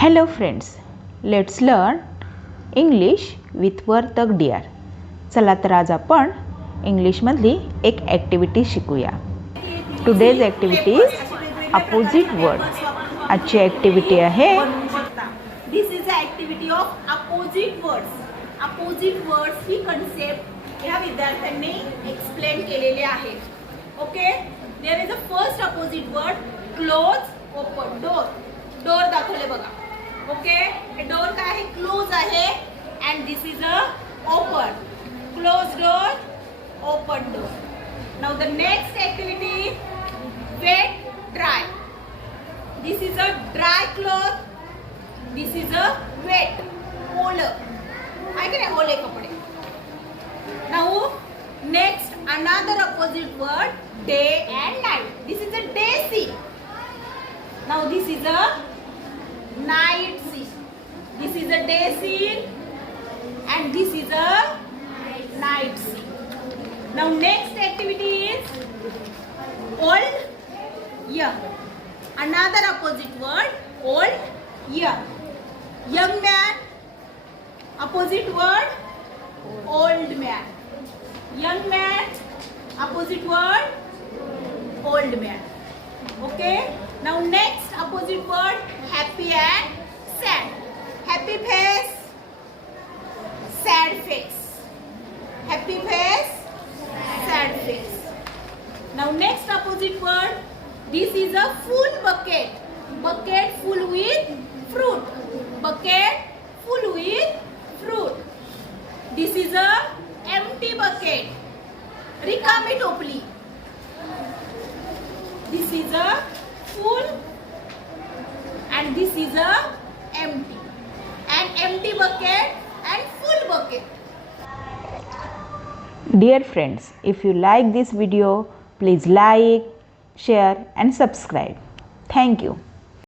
Hello friends, let's learn English with Vartak dear. चला तर आज आपण इंग्लिशमधली एक ॲक्टिव्हिटी शिकूया. Today's activity is opposite word. आजची ॲक्टिव्हिटी आहे this is the activity of opposite words. Opposite words ही कन्सेप्ट ह्या विद्यार्थ्यांनी एक्सप्लेन केलेले आहे. Okay, there is a first opposite word close, open. Door, door दाखवले बघा. ओके, हे डोर काय आहे? क्लोज आहे. And this is a open. Close door, open door. Now the next activity wet, dry. This is a dry cloth. This is a wet. ओलं आहे की नाही? ओले कपडे. Now next another opposite word day and night. This is a day scene. Now this is a night scene. This is a day scene and this is a night scene. Now next activity is old, young. Another opposite word old, young. Young man, opposite word old man. Young man, opposite word old man. Okay, now next opposite word happy and sad. Happy face, sad face. Happy face, sad face. Now next opposite word, this is a full bucket. Bucket full with fruit. Bucket full with fruit. This is a empty bucket. रिकामी टोपली. This is a full and this is a empty. An empty bucket and full bucket. Dear friends, if you like this video, please like, share and subscribe. Thank you.